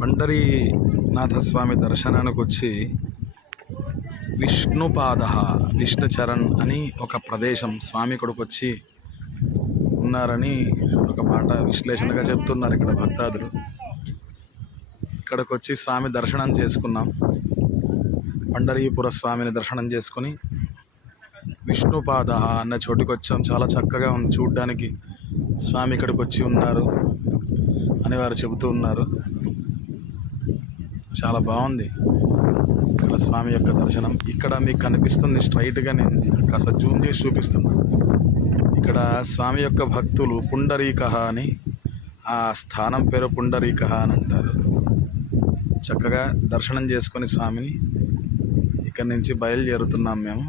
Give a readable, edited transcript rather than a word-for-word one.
పండరీనాథస్వామి దర్శనానికి వచ్చి విష్ణుపాద విష్ణుచరణ్ అని ఒక ప్రదేశం స్వామి ఇక్కడికి వచ్చి ఉన్నారని ఒక మాట విశ్లేషణగా చెప్తున్నారు ఇక్కడ భక్తాదులు. ఇక్కడికి వచ్చి స్వామి దర్శనం చేసుకున్నాం. పండరీపుర స్వామిని దర్శనం చేసుకుని విష్ణుపాద అన్న చోటుకి వచ్చాం. చాలా చక్కగా ఉంది చూడ్డానికి. స్వామి ఇక్కడికి వచ్చి ఉన్నారు అని వారు చెబుతూ ఉన్నారు. చాలా బాగుంది ఇక్కడ స్వామి యొక్క దర్శనం. ఇక్కడ మీకు కనిపిస్తుంది స్ట్రైట్గా, నేను కాస్త జూమ్ చేసి చూపిస్తున్నా. ఇక్కడ స్వామి యొక్క భక్తులు పుండరీక అని, ఆ స్థానం పేరు పుండరీక అని అంటారు. చక్కగా దర్శనం చేసుకొని స్వామిని ఇక్కడి నుంచి బయలుదేరుతున్నాం మేము.